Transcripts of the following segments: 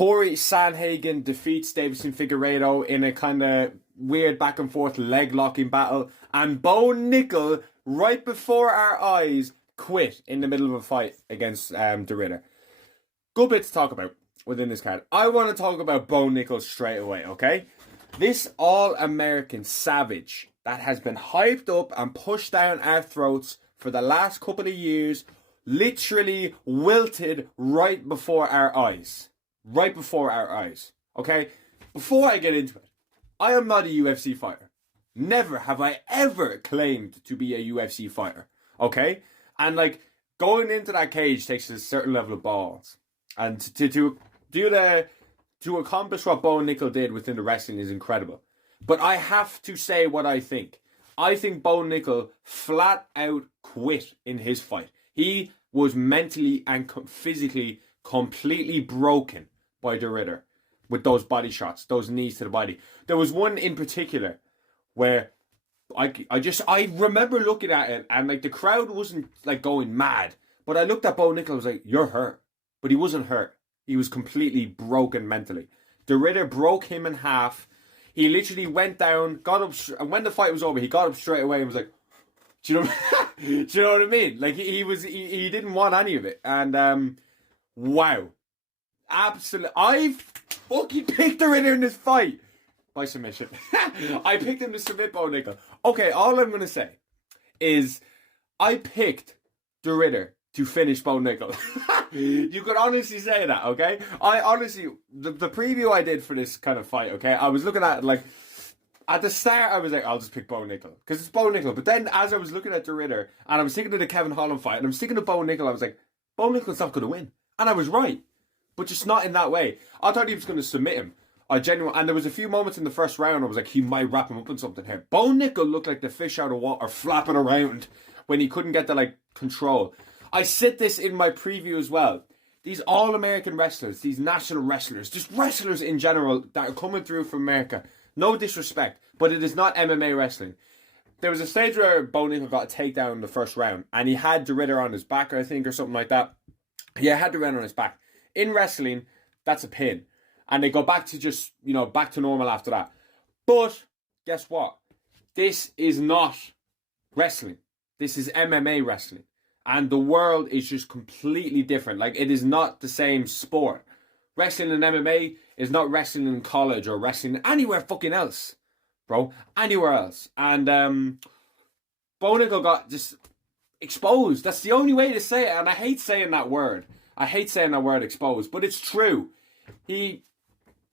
Cory Sandhagen defeats Davison Figueiredo in a kind of weird back and forth leg locking battle, and Bo Nickal, right before our eyes, quit in the middle of a fight against De Ridder. Good bit to talk about within this card. I want to talk about Bo Nickal straight away, okay? This all-American savage that has been hyped up and pushed down our throats for the last couple of years literally wilted right before our eyes. Right before our eyes, okay? Before I get into it, I am not a UFC fighter. Never have I ever claimed to be a UFC fighter, okay? And like, going into that cage takes a certain level of balls. And to accomplish what Bo Nickal did within the wrestling is incredible. But I have to say what I think. I think Bo Nickal flat out quit in his fight. He was mentally and physically completely broken by De Ridder with those body shots, those knees to the body. There was one in particular where I remember looking at it and like the crowd wasn't like going mad, but I looked at Bo Nickal, I was like, you're hurt. But he wasn't hurt. He was completely broken mentally. De Ridder broke him in half. He literally went down, got up, and when the fight was over, he got up straight away and was like, do you know, do you know what I mean? Like he didn't want any of it. And wow. Absolutely. I fucking picked De Ridder in this fight by submission. I picked him to submit Bo Nickal. Okay, all I'm going to say is I picked De Ridder to finish Bo Nickal. You could honestly say that, okay? I honestly, the preview I did for this kind of fight, okay, I was looking at it like, at the start I was like, I'll just pick Bo Nickal, because it's Bo Nickal. But then as I was looking at De Ridder, and I'm thinking of the Kevin Holland fight, and I'm thinking of Bo Nickal, I was like, Bo Nickal's not going to win. And I was right. But just not in that way. I thought he was going to submit him. And there was a few moments in the first round I was like, he might wrap him up in something here. Bo Nickal looked like the fish out of water flapping around when he couldn't get the like control. I said this in my preview as well. These all-American wrestlers, these national wrestlers, just wrestlers in general that are coming through from America. No disrespect, but it is not MMA wrestling. There was a stage where Bo Nickal got a takedown in the first round, and he had De Ridder on his back, I think, or something like that. Yeah, had De Ridder on his back. In wrestling, that's a pin. And they go back to just, back to normal after that. But, guess what? This is not wrestling. This is MMA wrestling. And the world is just completely different. Like, it is not the same sport. Wrestling and MMA is not wrestling in college or wrestling anywhere fucking else, bro. Anywhere else. And Bo Nickal got just exposed. That's the only way to say it. And I hate saying that word. I hate saying that word, exposed, but it's true. He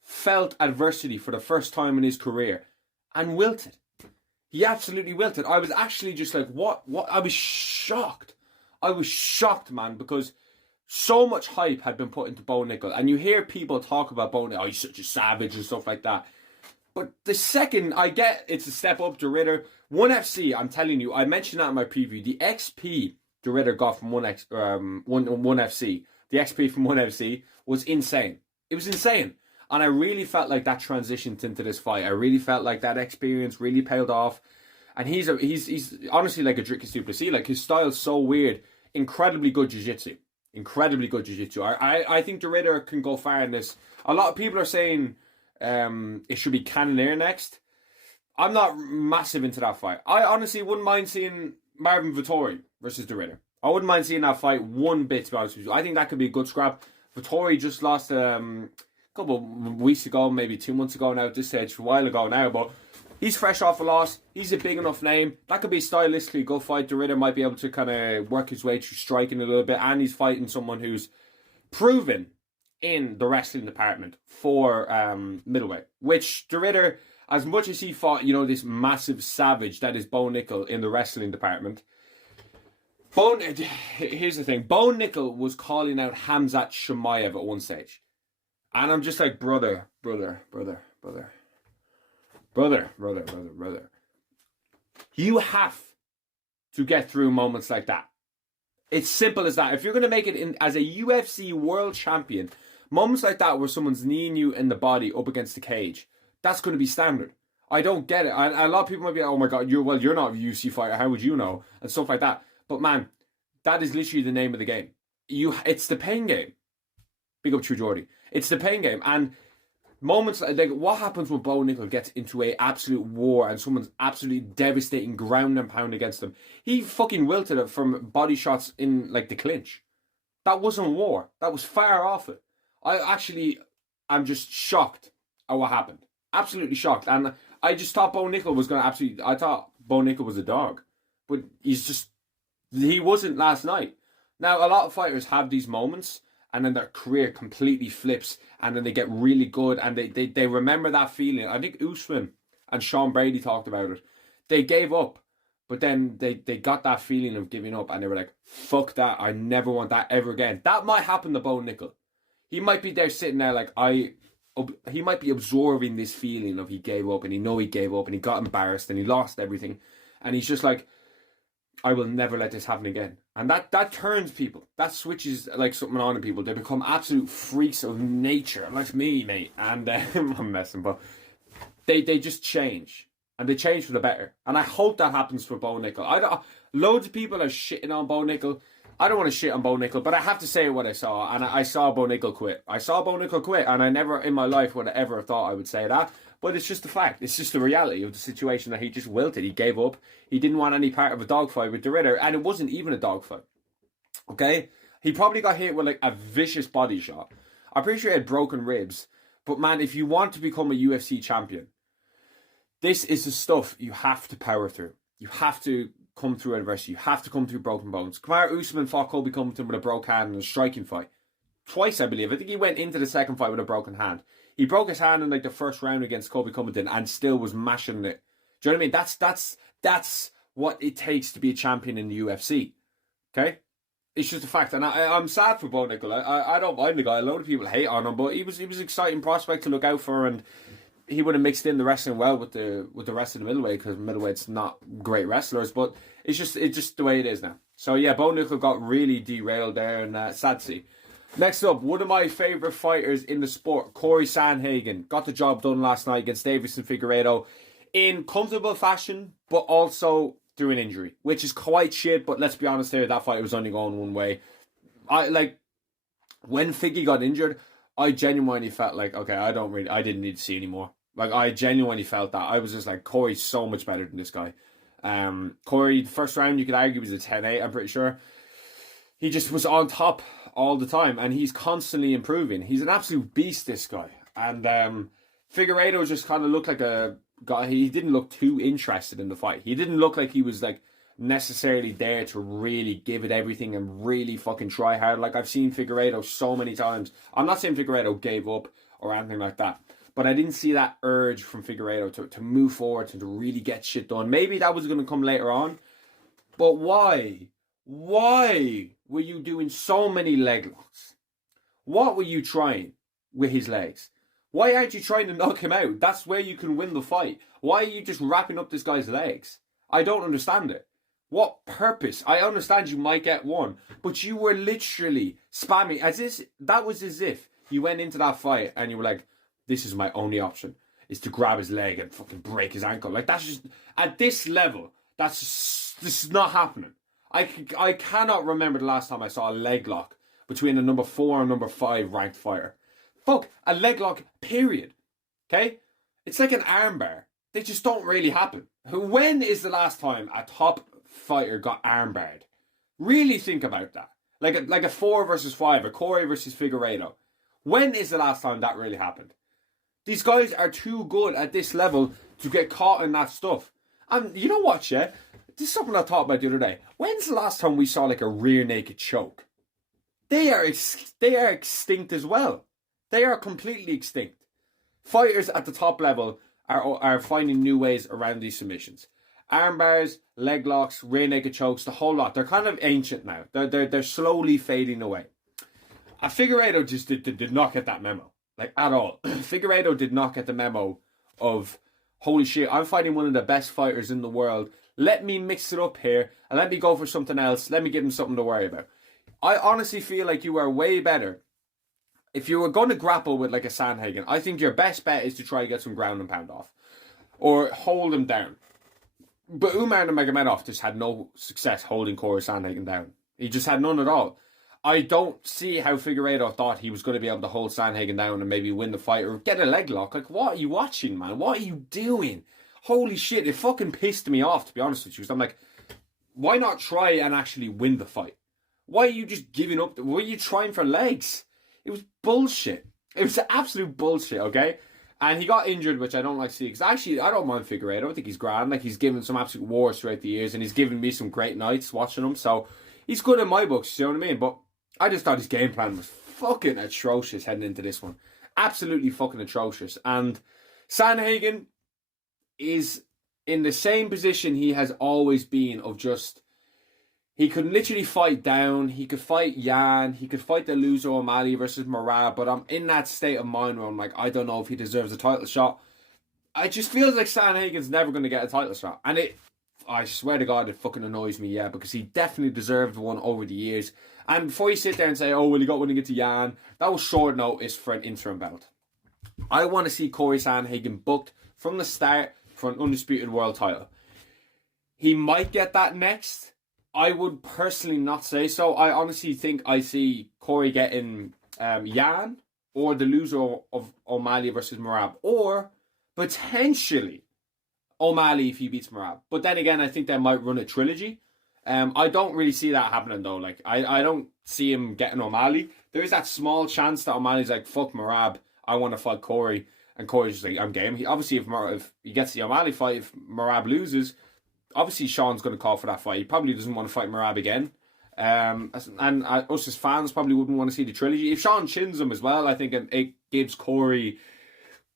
felt adversity for the first time in his career and wilted. He absolutely wilted. I was actually just like, what? I was shocked. I was shocked, man, because so much hype had been put into Bo Nickal. And you hear people talk about Bo Nickal, oh, he's such a savage and stuff like that. But the second I get it's a step up to Ridder, 1FC, I'm telling you, I mentioned that in my preview, the XP De Ridder got from 1FC. The XP from 1FC was insane. It was insane. And I really felt like that transitioned into this fight. I really felt like that experience really paid off. And he's honestly like a Dricus du Plessis. Like, his style's so weird. Incredibly good jiu-jitsu. Incredibly good jiu-jitsu. I think De Ridder can go far in this. A lot of people are saying it should be Cannonier next. I'm not massive into that fight. I honestly wouldn't mind seeing Marvin Vettori versus De Ridder. I wouldn't mind seeing that fight one bit, to be honest with you. I think that could be a good scrap. Vittori just lost a couple of weeks ago, maybe 2 months ago now at this stage, a while ago now, but he's fresh off a loss. He's a big enough name. That could be stylistically a good fight. De Ridder might be able to kind of work his way through striking a little bit, and he's fighting someone who's proven in the wrestling department for middleweight, which De Ridder, as much as he fought, this massive savage that is Bo Nickal in the wrestling department, here's the thing. Bo Nickal was calling out Khamzat Chimaev at one stage. And I'm just like, brother. You have to get through moments like that. It's simple as that. If you're going to make it in as a UFC world champion, moments like that where someone's kneeing you in the body up against the cage, that's going to be standard. I don't get it. A lot of people might be like, oh my God, you're not a UFC fighter. How would you know? And stuff like that. But man, that is literally the name of the game. It's the pain game. Big up True Geordie. It's the pain game. And moments like what happens when Bo Nickal gets into a absolute war and someone's absolutely devastating ground and pound against him? He fucking wilted it from body shots in like the clinch. That wasn't war. That was far off it. I'm just shocked at what happened. Absolutely shocked. And I just thought Bo Nickal was going to I thought Bo Nickal was a dog. But he wasn't last night. Now, a lot of fighters have these moments and then their career completely flips and then they get really good and they remember that feeling. I think Usman and Sean Brady talked about it. They gave up, but then they got that feeling of giving up and they were like, fuck that, I never want that ever again. That might happen to Bo Nickal. He might be there sitting there like, he might be absorbing this feeling of he gave up and he gave up and he got embarrassed and he lost everything. And he's just like, I will never let this happen again. And that turns people. That switches like something on in people. They become absolute freaks of nature. Like me, mate. And I'm messing, but they just change. And they change for the better. And I hope that happens for Bo Nickal. Loads of people are shitting on Bo Nickal. I don't want to shit on Bo Nickal, but I have to say what I saw. And I saw Bo Nickal quit. I saw Bo Nickal quit. And I never in my life would have ever thought I would say that. But it's just the fact. It's just the reality of the situation that he just wilted. He gave up. He didn't want any part of a dogfight with the Ritter. And it wasn't even a dogfight. Okay? He probably got hit with like a vicious body shot. I'm pretty sure he had broken ribs. But man, if you want to become a UFC champion, this is the stuff you have to power through. You have to come through adversity. You have to come through broken bones. Kamaru Usman fought Colby Covington with a broken hand in a striking fight. Twice, I believe. I think he went into the second fight with a broken hand. He broke his hand in like the first round against Colby Covington and still was mashing it. Do you know what I mean? That's what it takes to be a champion in the UFC. Okay? It's just a fact. And I'm sad for Bo Nickal. I don't mind the guy. A lot of people hate on him, but he was an exciting prospect to look out for, and he would have mixed in the wrestling well with the rest of the middleweight, because middleweight's not great wrestlers, but it's just the way it is now. So yeah, Bo Nickal got really derailed there, and sad to see. Next up, one of my favourite fighters in the sport, Cory Sandhagen, got the job done last night against Davison Figueiredo in comfortable fashion, but also through an injury, which is quite shit. But let's be honest here, that fight was only going one way. When Figgy got injured, I genuinely felt like, okay, I didn't need to see anymore. Like, I genuinely felt that. I was just like, Cory's so much better than this guy. Cory, first round, you could argue, was a 10-8, I'm pretty sure. He just was on top all the time, and he's constantly improving. He's an absolute beast, this guy. And Figueiredo just kind of looked like a guy. He didn't look too interested in the fight. He didn't look like he was like necessarily there to really give it everything and really fucking try hard. Like, I've seen Figueiredo so many times. I'm not saying Figueiredo gave up or anything like that, but I didn't see that urge from Figueiredo to move forward, to really get shit done. Maybe that was going to come later on, but why? Why were you doing so many leg locks? What were you trying with his legs? Why aren't you trying to knock him out? That's where you can win the fight. Why are you just wrapping up this guy's legs? I don't understand it. What purpose? I understand you might get one, but you were literally spamming that was as if you went into that fight and you were like, this is my only option, is to grab his leg and fucking break his ankle. Like, that's just, at this level, this is not happening. I cannot remember the last time I saw a leg lock between a number 4 and number 5 ranked fighter. Fuck, a leg lock, period. Okay? It's like an armbar. They just don't really happen. When is the last time a top fighter got armbarred? Really think about that. Like a 4 versus 5, a Cory versus Figueiredo. When is the last time that really happened? These guys are too good at this level to get caught in that stuff. And you know what, yeah? This is something I thought about the other day. When's the last time we saw like a rear naked choke? They are extinct as well. They are completely extinct. Fighters at the top level are finding new ways around these submissions. Arm bars, leg locks, rear naked chokes, the whole lot. They're kind of ancient now. They're slowly fading away. Figueiredo just did not get that memo. Like, at all. Figueiredo did not get the memo of, holy shit, I'm fighting one of the best fighters in the world. Let me mix it up here and let me go for something else. Let me give him something to worry about. I honestly feel like you are way better. If you were going to grapple with like a Sandhagen, I think your best bet is to try to get some ground and pound off. Or hold him down. But Umar Nurmagomedov just had no success holding Cory Sandhagen down. He just had none at all. I don't see how Figueiredo thought he was going to be able to hold Sandhagen down and maybe win the fight or get a leg lock. Like, what are you watching, man? What are you doing? Holy shit, it fucking pissed me off, to be honest with you. So I'm like, why not try and actually win the fight? Why are you just giving up? Why are you trying for legs? It was bullshit. It was absolute bullshit, okay? And he got injured, which I don't like to see. Because actually, I don't mind Figueiredo. I think he's grand. Like, he's given some absolute wars throughout the years. And he's given me some great nights watching him. So, he's good in my books, you know what I mean? But I just thought his game plan was fucking atrocious heading into this one. Absolutely fucking atrocious. And Sandhagen is in the same position he has always been of just... He could literally fight down. He could fight Yan. He could fight the loser O'Malley versus Merab. But I'm in that state of mind where I'm like, I don't know if he deserves a title shot. I just feels like Sandhagen's never going to get a title shot. And I swear to God, it fucking annoys me, yeah. Because he definitely deserved one over the years. And before you sit there and say, oh, well, he got one to get to Yan. That was short notice for an interim belt. I want to see Cory Sandhagen booked from the start for an undisputed world title. He might get that next. I would personally not say so. I honestly think I see Cory getting Yan or the loser of O'Malley versus Merab. Or potentially O'Malley if he beats Merab. But then again, I think they might run a trilogy. I don't really see that happening though. Like I don't see him getting O'Malley. There is that small chance that O'Malley's like, fuck Merab, I want to fight Cory. And Cory's just like, I'm game. Obviously, if he gets the O'Malley fight, if Merab loses, obviously Sean's going to call for that fight. He probably doesn't want to fight Merab again. And us as fans probably wouldn't want to see the trilogy. If Sean chins him as well, I think it gives Cory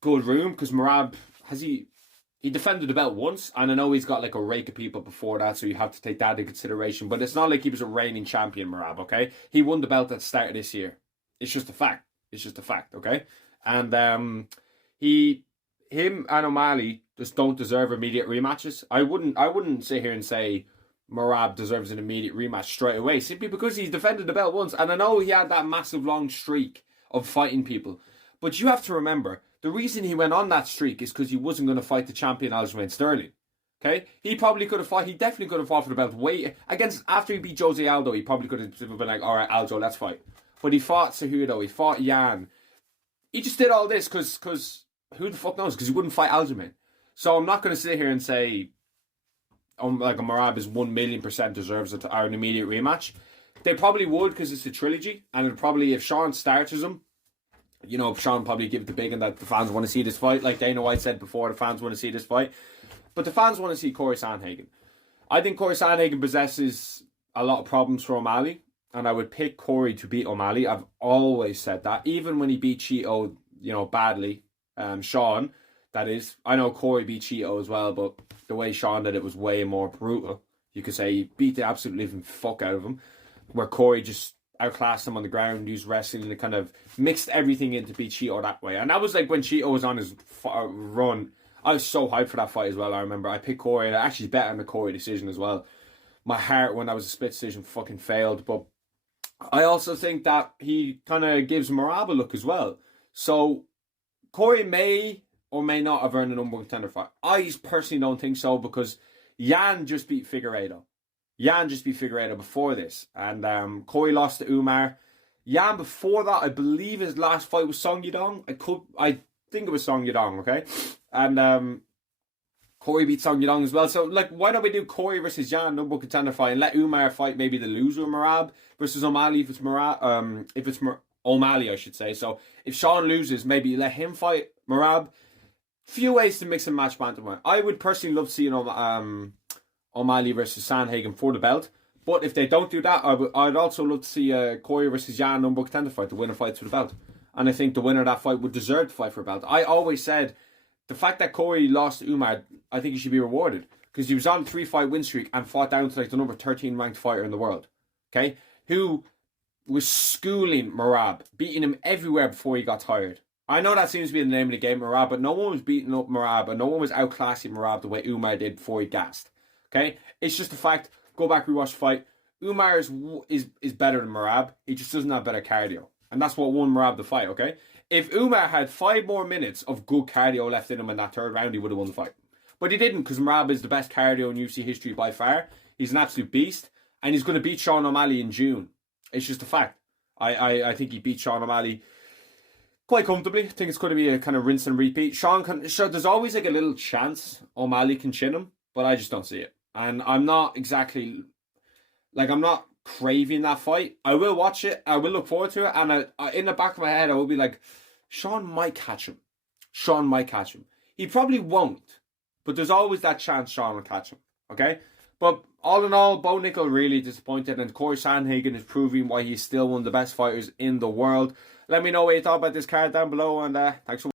good room because Merab, he defended the belt once, and I know he's got like a rake of people before that, so you have to take that into consideration. But it's not like he was a reigning champion, Merab, okay? He won the belt at the start of this year. It's just a fact. It's just a fact, okay? And him and O'Malley just don't deserve immediate rematches. I wouldn't sit here and say Merab deserves an immediate rematch straight away, simply because he's defended the belt once. And I know he had that massive long streak of fighting people. But you have to remember, the reason he went on that streak is because he wasn't going to fight the champion Aljamain Sterling. Okay? He definitely could have fought for the belt. After he beat Jose Aldo, he probably could have been like, alright, Aljo, let's fight. But he fought Cejudo, he fought Yan. He just did all this because who the fuck knows? Because he wouldn't fight Aljamain. So I'm not going to sit here and say like a Merab is 1,000,000% deserves an immediate rematch. They probably would because it's a trilogy. And it'd probably, if Sean starts him, you know, Sean probably give the big and that the fans want to see this fight. Like Dana White said before, the fans want to see this fight. But the fans want to see Cory Sandhagen. I think Cory Sandhagen possesses a lot of problems for O'Malley. And I would pick Cory to beat O'Malley. I've always said that. Even when he beat Cheeto, badly. Sean, that is. I know Cory beat Cheeto as well, but the way Sean did it was way more brutal. You could say he beat the absolute living fuck out of him. Where Cory just outclassed him on the ground, used wrestling, and kind of mixed everything in to beat Cheeto that way. And that was like when Cheeto was on his run. I was so hyped for that fight as well, I remember. I picked Cory, and I actually bet on the Cory decision as well. My heart, when that was a split decision, fucking failed. But I also think that he kind of gives Merab a look as well. So Cory may or may not have earned a number one contender fight. I personally don't think so because Yan just beat Figueiredo. Yan just beat Figueiredo before this. And Cory lost to Umar. Yan before that, I believe his last fight was Song Yadong. I think it was Song Yadong, okay? And Cory beat Song Yadong as well. So, like, why don't we do Cory versus Yan number one contender fight and let Umar fight maybe the loser of Merab versus O'Malley if it's O'Malley, I should say. So, if Sean loses, maybe let him fight Merab. Few ways to mix and match bantamweight. I would personally love seeing O'Malley versus Sandhagen for the belt. But if they don't do that, I'd also love to see Cory versus Yan number one contender fight. The winner fights for the belt. And I think the winner of that fight would deserve to fight for a belt. I always said the fact that Cory lost to Umar, I think he should be rewarded. Because he was on a 3-fight win streak and fought down to like the number 13 ranked fighter in the world. Okay? Who was schooling Merab, beating him everywhere before he got tired. I know that seems to be the name of the game, Merab, but no one was beating up Merab and no one was outclassing Merab the way Umar did before he gassed. Okay? It's just a fact. Go back, rewatch the fight. Umar is better than Merab. He just doesn't have better cardio. And that's what won Merab the fight, okay? If Umar had 5 more minutes of good cardio left in him in that third round, he would have won the fight. But he didn't, because Merab is the best cardio in UFC history by far. He's an absolute beast. And he's going to beat Sean O'Malley in June. It's just a fact. I think he beat Sean O'Malley quite comfortably. I think it's going to be a kind of rinse and repeat. There's always like a little chance O'Malley can chin him, but I just don't see it. And I'm not exactly, like, I'm not craving that fight. I will watch it. I will look forward to it. And in the back of my head, I will be like, Sean might catch him. Sean might catch him. He probably won't, but there's always that chance Sean will catch him. Okay? But all in all, Bo Nickal really disappointed, and Cory Sandhagen is proving why he's still one of the best fighters in the world. Let me know what you thought about this card down below, and thanks for watching.